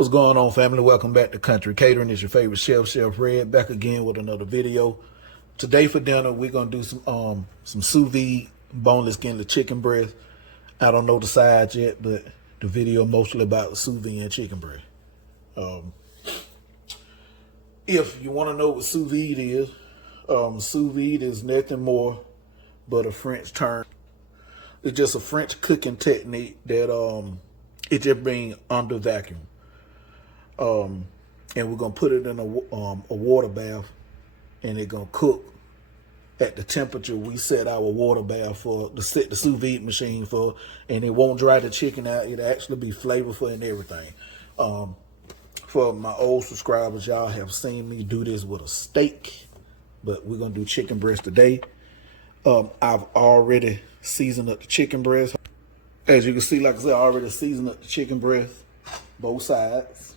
What's going on, family? Welcome back to Country Catering. It's your favorite chef, Chef Red, back again with another video. Today for dinner, we're gonna do some sous vide boneless skinless chicken breast. I don't know the sides yet, but the video mostly about sous vide and chicken breast. If you want to know what sous vide is, sous vide is nothing more but a French term. It's just a French cooking technique that it just brings under vacuum. And we're gonna put it in a water bath, and it's gonna cook at the temperature we set our water bath for, to set the sous vide machine for, and it won't dry the chicken out. It'll actually be flavorful and everything. For my old subscribers, y'all have seen me do this with a steak, but we're gonna do chicken breast today. I've already seasoned up the chicken breast. As you can see, like I said, I already seasoned up the chicken breast, both sides.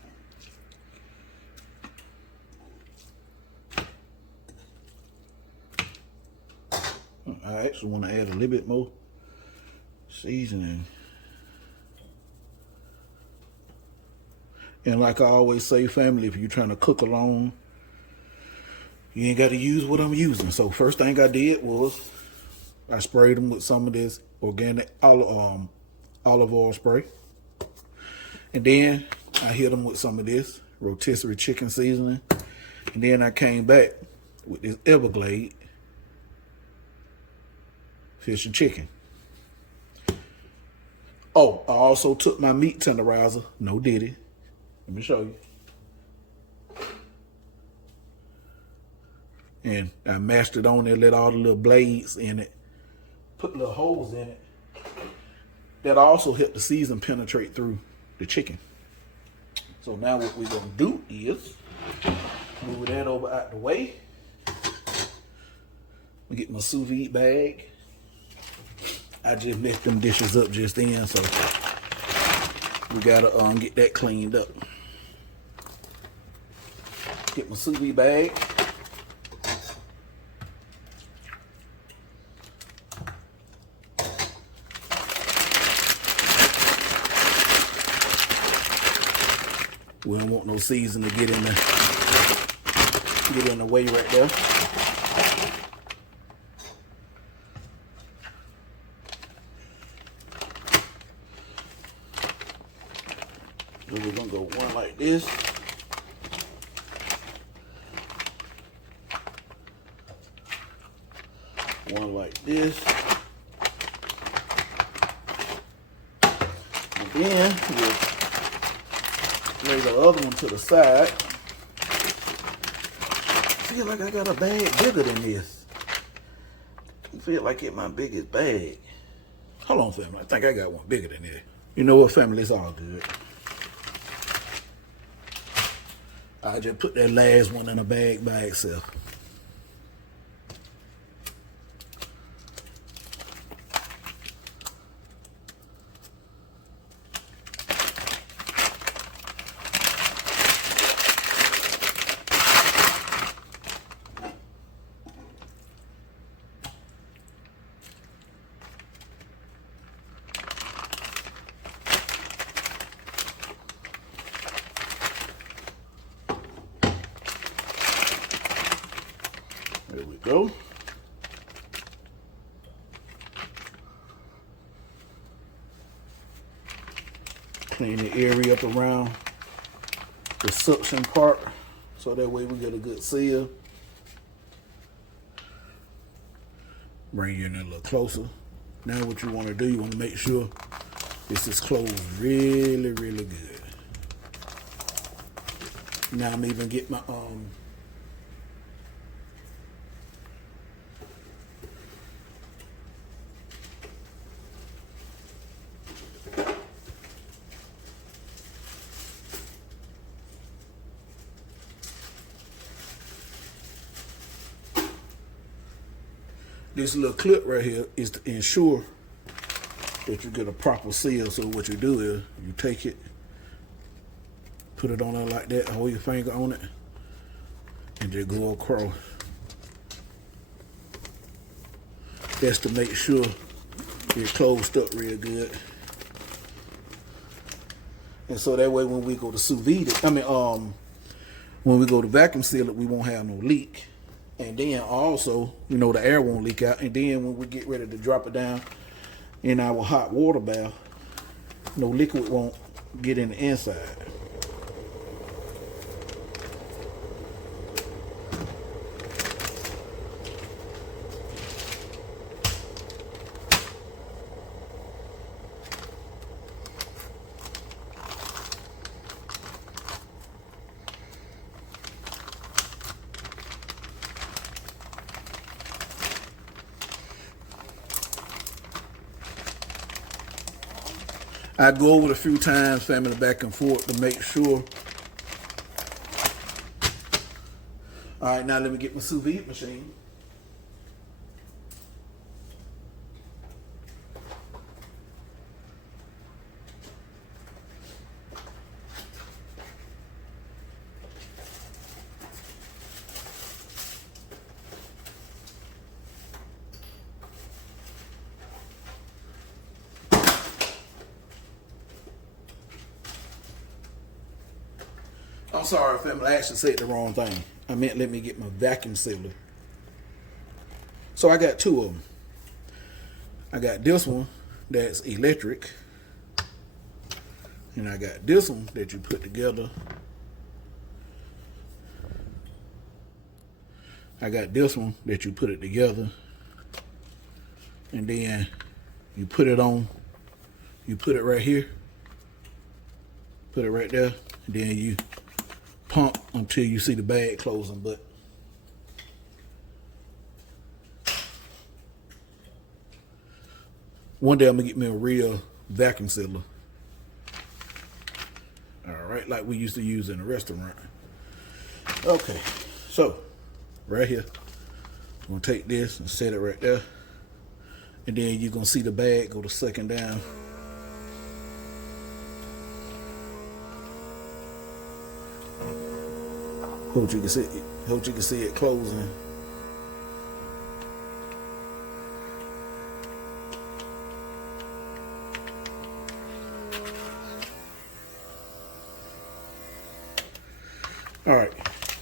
I actually want to add a little bit more seasoning. And like I always say, family, if you're trying to cook alone, you ain't got to use what I'm using. So first thing I did was I sprayed them with some of this organic olive oil spray. And then I hit them with some of this rotisserie chicken seasoning. And then I came back with this Everglade fish and chicken. Oh, I also took my meat tenderizer, no diddy. Let me show you. And I mashed it on there, let all the little blades in it, put little holes in it. That also helped the season penetrate through the chicken. So now what we're gonna do is move that over out the way. I get my sous vide bag. I just messed them dishes up just then, so we gotta get that cleaned up. Get my sous vide bag. We don't want no season to get in the way right there. So we're gonna go one like this. One like this. And then we'll lay the other one to the side. I feel like I got a bag bigger than this. I feel like it's my biggest bag. Hold on, family. I think I got one bigger than this. You know what, family? It's all good. I just put that last one in a bag by itself. There we go. Clean the area up around the suction part, so that way we get a good seal. Bring you in a little closer. Now what you want to do, you want to make sure this is closed really, really good. Now I'm even get my this little clip right here is to ensure that you get a proper seal. So what you do is you take it, put it on there like that, hold your finger on it, and just go across. That's to make sure it's closed up real good. And so that way when we go to sous vide it, when we go to vacuum seal it, we won't have no leak. And then also, you know, the air won't leak out. And then when we get ready to drop it down in our hot water bath, no liquid won't get in the inside. I go over it a few times, family, back and forth to make sure. All right, now let me get my sous vide machine. I'm sorry, family, I actually said the wrong thing. I meant let me get my vacuum sealer. So I got two of them. I got this one that's electric. And I got this one that you put together. I got this one that you put it together. And then you put it on. You put it right here. Put it right there. And then you pump until you see the bag closing. But one day I'm gonna get me a real vacuum sealer. All right, like we used to use in a restaurant. Okay, so right here, I'm gonna take this and set it right there. And then you're gonna see the bag go to sucking down. Hope you can see it closing. All right,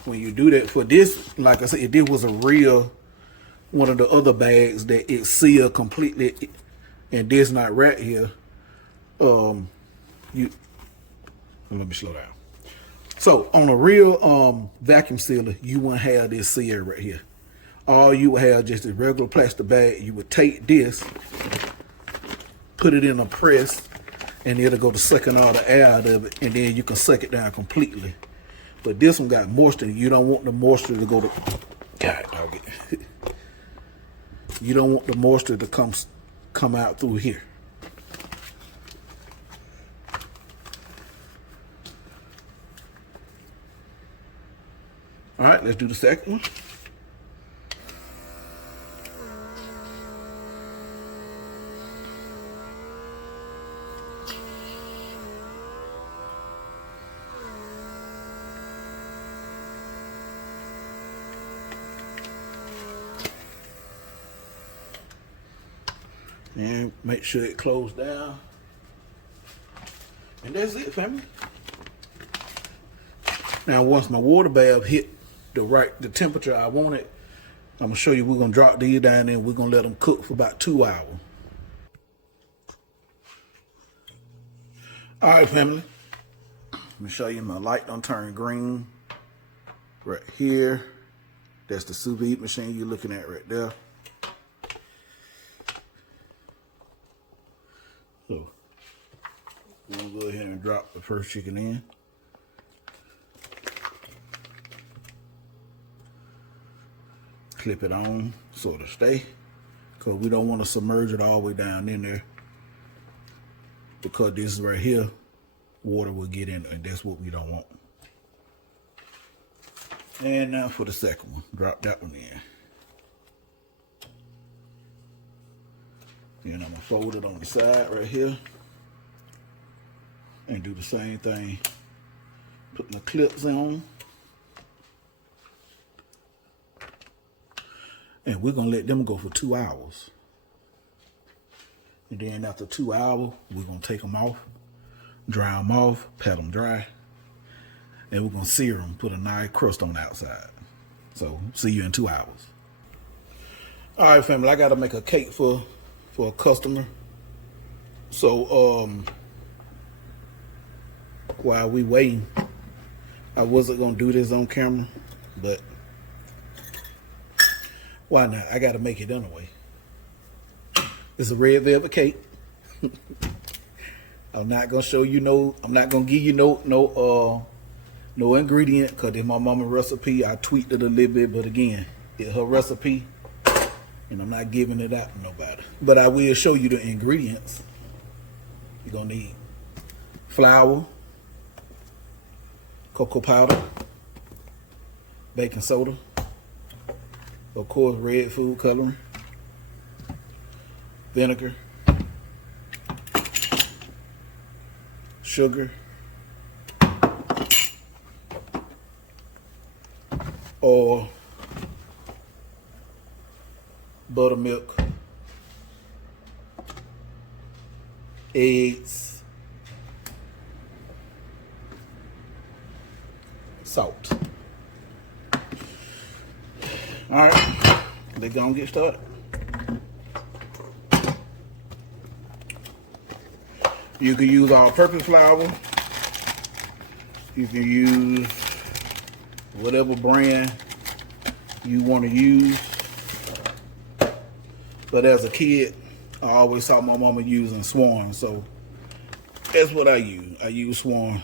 when you do that for this, like I said, if this was a real one of the other bags that it sealed completely, and this not right here, let me slow down. So on a real vacuum sealer, you wouldn't have this seal right here. All you would have just a regular plastic bag. You would take this, put it in a press, and it'll go to sucking all the air out of it, and then you can suck it down completely. But this one got moisture. You don't want the moisture to go to. God, dog it. You don't want the moisture to come out through here. All right, let's do the second one. And make sure it closed down. And that's it, family. Now, once my water bath hit the temperature I want it, I'm gonna show you. We're gonna drop these down there and we're gonna let them cook for about 2 hours. All right, family. Let me show you. My light don't turn green right here. That's the sous vide machine you're looking at right there. So we're gonna go ahead and drop the first chicken in. Clip it on so it'll stay, because we don't want to submerge it all the way down in there, because this right here, water will get in, and that's what we don't want. And now for the second one, drop that one in. Then I'm gonna fold it on the side right here and do the same thing. Put my clips on. And we're gonna let them go for 2 hours. And then after 2 hours, we're gonna take them off. dry them off, pat them dry, and we're gonna sear them, put a nice crust on the outside. So see you in 2 hours. All right, family, I gotta make a cake for a customer. So while we waiting, I wasn't gonna do this on camera, but why not? I gotta make it anyway. It's a red velvet cake. I'm not gonna show you I'm not gonna give you no ingredient, because it's my mama's recipe. I tweaked it a little bit, but again, it's her recipe, and I'm not giving it out to nobody. But I will show you the ingredients. You're gonna need flour, cocoa powder, baking soda, of course red food coloring, vinegar, sugar, oil, buttermilk, eggs, salt. All right, they're gonna get started. You can use all-purpose flour. You can use whatever brand you want to use. But as a kid, I always saw my mama using Swan, so that's what I use. I use Swan.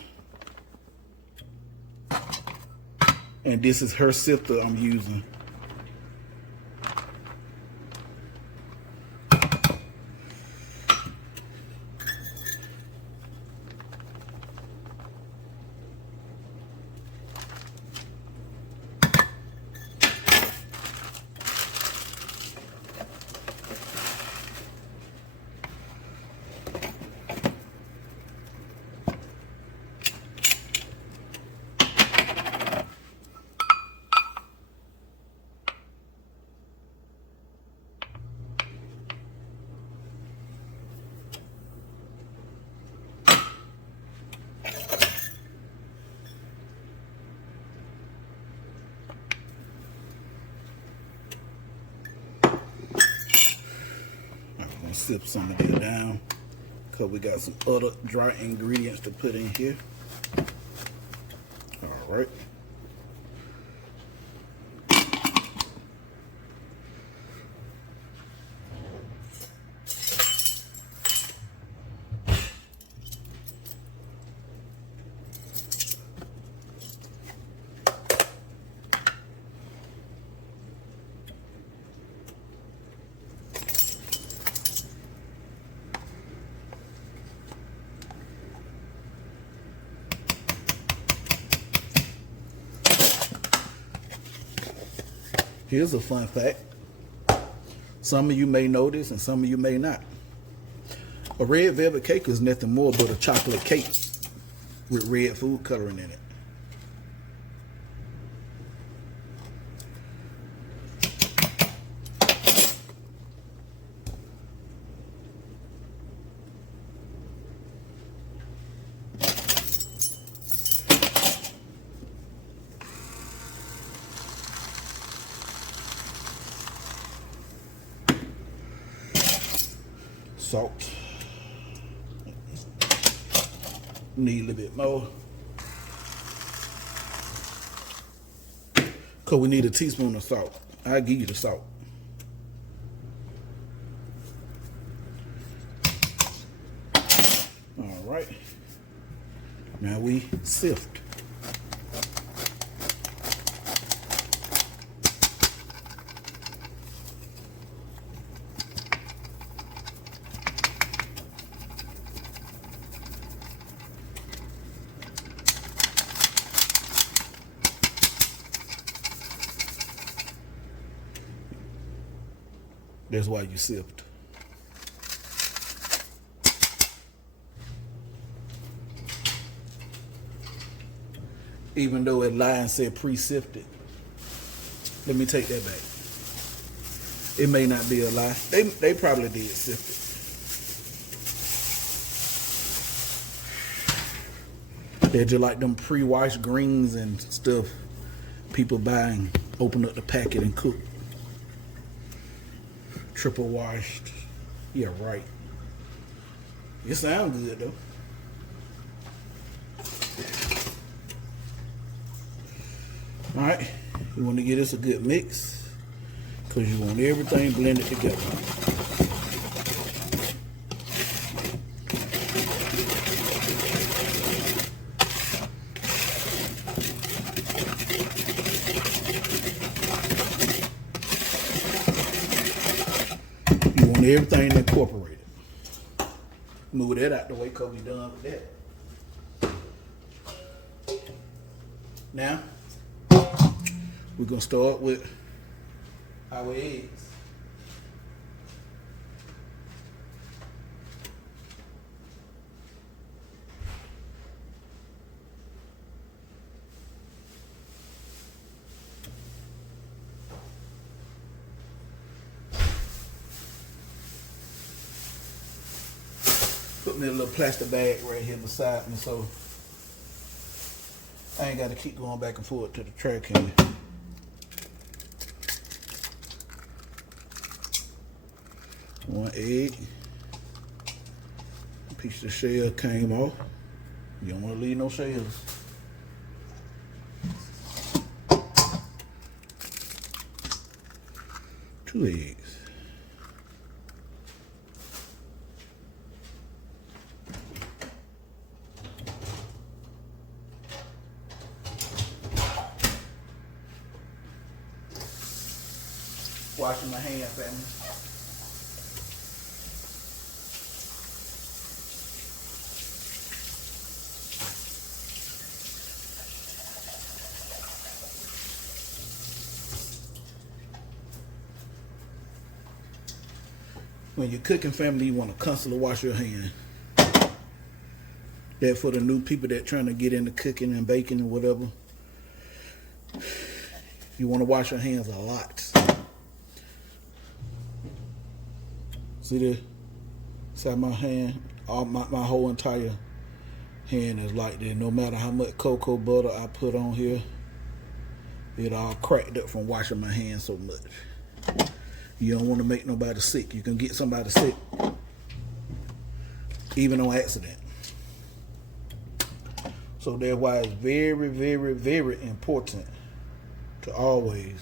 And this is her sifter I'm using. Sip some of it down, because we got some other dry ingredients to put in here. All right. Here's a fun fact. Some of you may know this and some of you may not. A red velvet cake is nothing more but a chocolate cake with red food coloring in it. Salt. Need a little bit more, because we need a teaspoon of salt. I'll give you the salt. All right. Now we sift. That's why you sift. Even though it lied and said pre-sifted. Let me take that back. It may not be a lie. They probably did sift They're just like them pre-washed greens and stuff people buy and open up the packet and cook. Triple washed. Yeah, right. It sounds good though. Alright, you want to give this a good mix because you want everything blended together. You want everything incorporated. Move that out the way because we're done with that. Now, we're going to start with our eggs. Put me a little plastic bag right here beside me so I ain't got to keep going back and forth to the trash can. One egg. A piece of the shell came off. You don't want to leave no shells. Two eggs. Washing my hands, family. When you're cooking, family, you want to constantly wash your hands. That for the new people that trying to get into cooking and baking and whatever, you want to wash your hands a lot. See the side my hand, all my whole entire hand is like that. No matter how much cocoa butter I put on here, it all cracked up from washing my hands so much. You don't want to make nobody sick. You can get somebody sick, even on accident. So that's why it's very, very, very important to always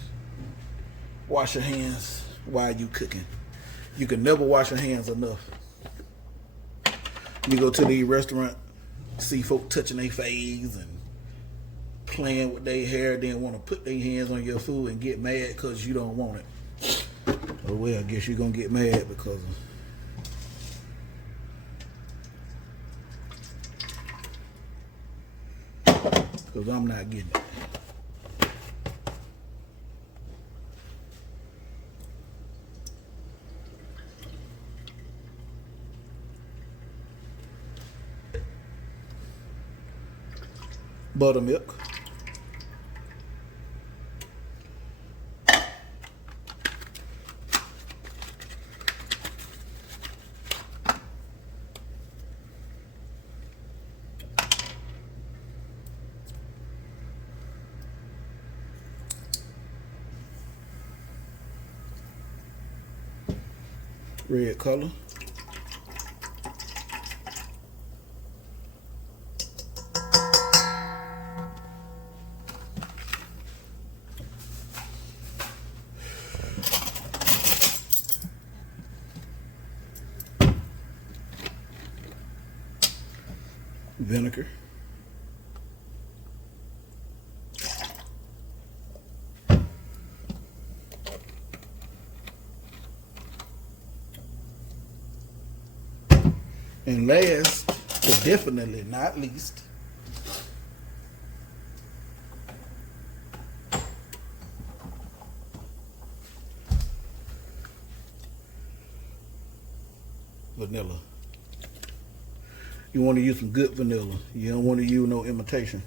wash your hands while you cooking. You can never wash your hands enough. You go to the restaurant, see folk touching their face and playing with their hair, then want to put their hands on your food and get mad because you don't want it. Oh well, I guess you're going to get mad because I'm not getting it. Buttermilk. Red color. Vinegar. And last, but definitely not least, vanilla. You want to use some good vanilla. You don't want to use no imitation.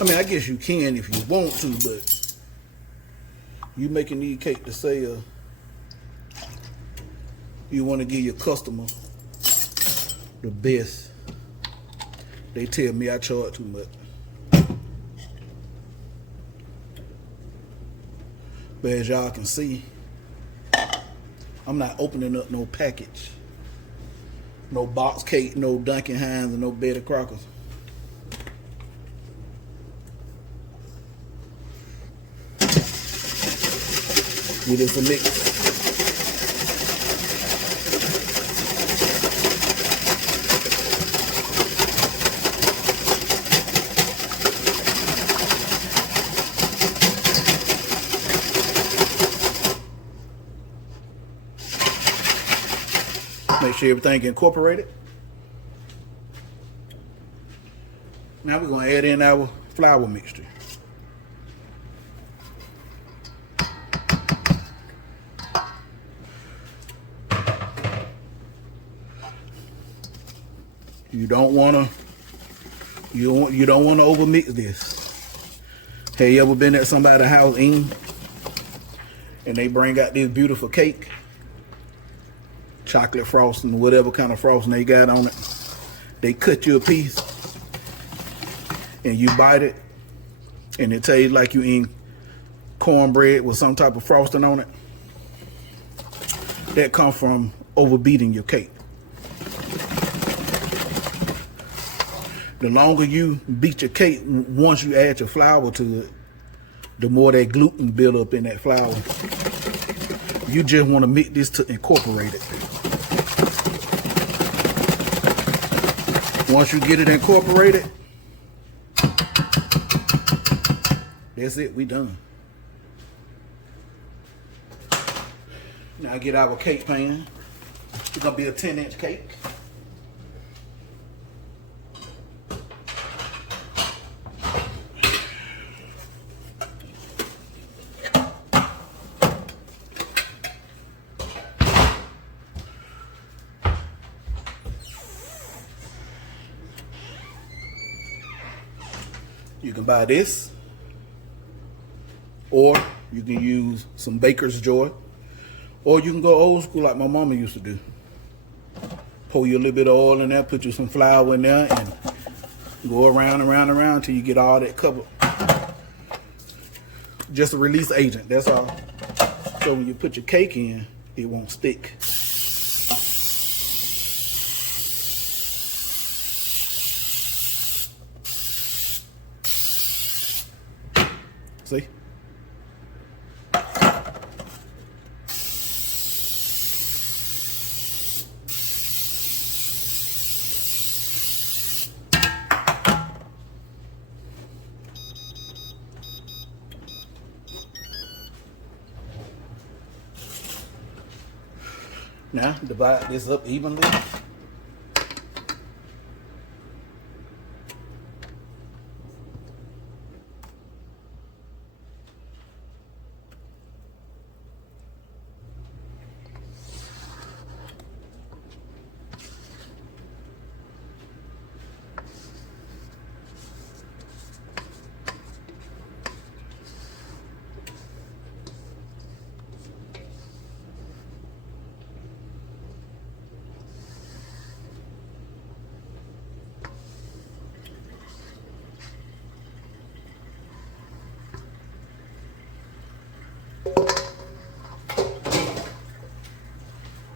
I mean, I guess you can if you want to, but you making these cake to sell, you want to give your customer the best They tell me I charge too much. But as y'all can see, I'm not opening up no package. No box cake, no Dunkin' Hines, and no Betty Crockers. Give this a mix. Make sure everything get incorporated. Now we're going to add in our flour mixture. You don't want to overmix this. Have you ever been at somebody's house eating and they bring out this beautiful cake? Chocolate frosting, whatever kind of frosting they got on it. They cut you a piece and you bite it and it tastes like you eating cornbread with some type of frosting on it. That comes from overbeating your cake. The longer you beat your cake, once you add your flour to it, the more that gluten build up in that flour. You just want to mix this to incorporate it. Once you get it incorporated, that's it, we done. Now get our cake pan. It's gonna be a 10-inch cake. You can buy this, or you can use some Baker's Joy, or you can go old school like my mama used to do. Pour you a little bit of oil in there, put you some flour in there, and go around and around and around until you get all that covered. Just a release agent, that's all. So when you put your cake in, it won't stick. See? Now divide this up evenly.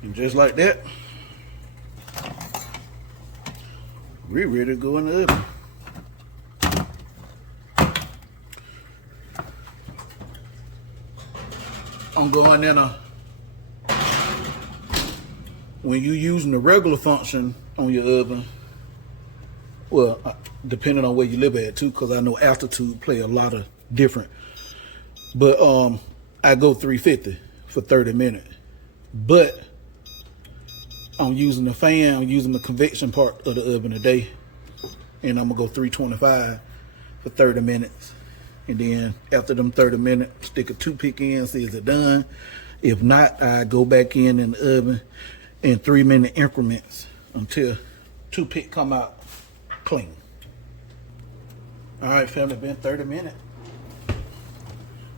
And just like that, we're ready to go in the oven. I'm going in when you're using the regular function on your oven, well, depending on where you live at too, because I know altitude play a lot of different, but I go 350 for 30 minutes, but I'm using the fan, I'm using the convection part of the oven today, and I'm gonna go 325 for 30 minutes. And then after them 30 minutes, stick a toothpick in, see is it done. If not, I go back in the oven in 3-minute increments until toothpick come out clean. All right, family, been 30 minutes.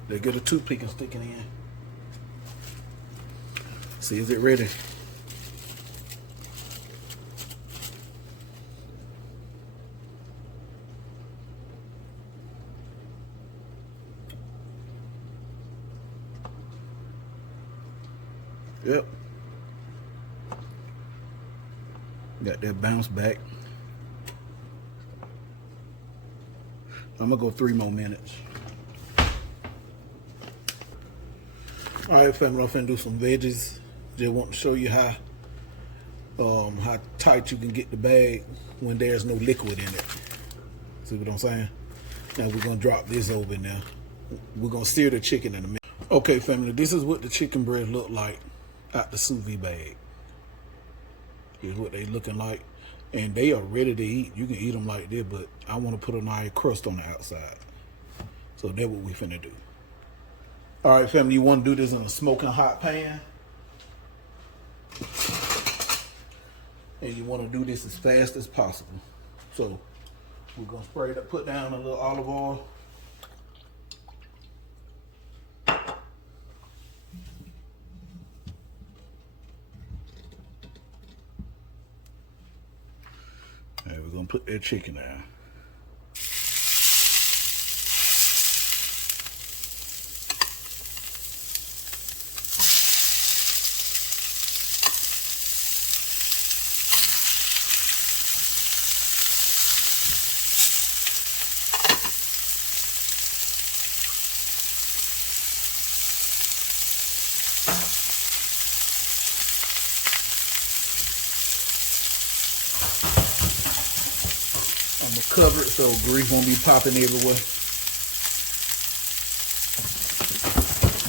Let's get a toothpick and stick it in. See, is it ready? Yep. Got that bounce back. I'm gonna go 3 more minutes. All right, family, I'm finna do some veggies. Just want to show you how tight you can get the bag when there's no liquid in it. See what I'm saying? Now we're gonna drop this over now. We're gonna sear the chicken in a minute. Okay, family, this is what the chicken breasts look like out the sous vide bag. Here's what they looking like. And they are ready to eat. You can eat them like this, but I want to put a nice crust on the outside. So that's what we finna do. All right, family, you want to do this in a smoking hot pan. And you want to do this as fast as possible. So we're going to spray it up, put down a little olive oil. And we're going to put that chicken down. I'm gonna cover it so grease won't be popping everywhere.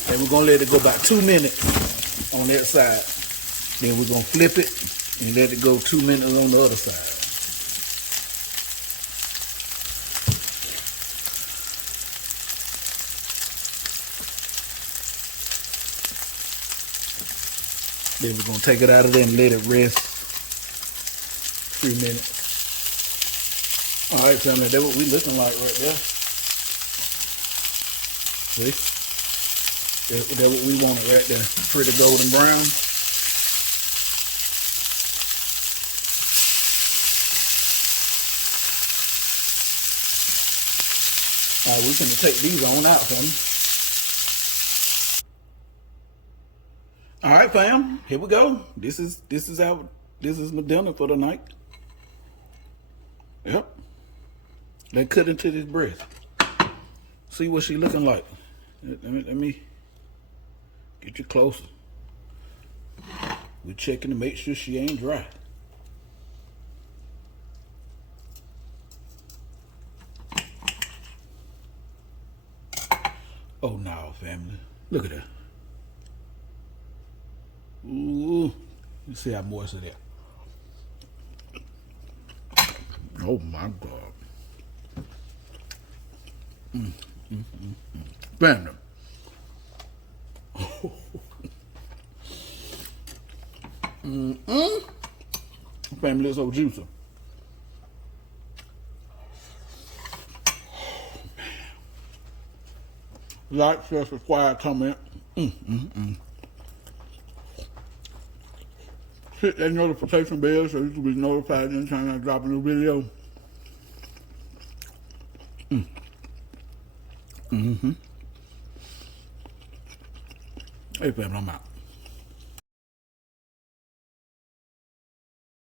And we're gonna let it go about 2 minutes on that side. Then we're gonna flip it and let it go 2 minutes on the other side. Then we're gonna take it out of there and let it rest 3 minutes. All right, family, that's what we looking like right there. See? That's what we want it right there. Pretty golden brown. All right, we're gonna take these on out, family. All right, fam. Here we go. This is my dinner for the night. Yep. They cut into this breast. See what she looking like. Let me get you closer. We're checking to make sure she ain't dry. Oh no, family. Look at that. Ooh. You see how moist it is. Oh my God. Family. Family, it's so juicy. Like, share, subscribe, comment. Hit that notification bell so you can be notified anytime I drop a new video. Hey, family, I'm out.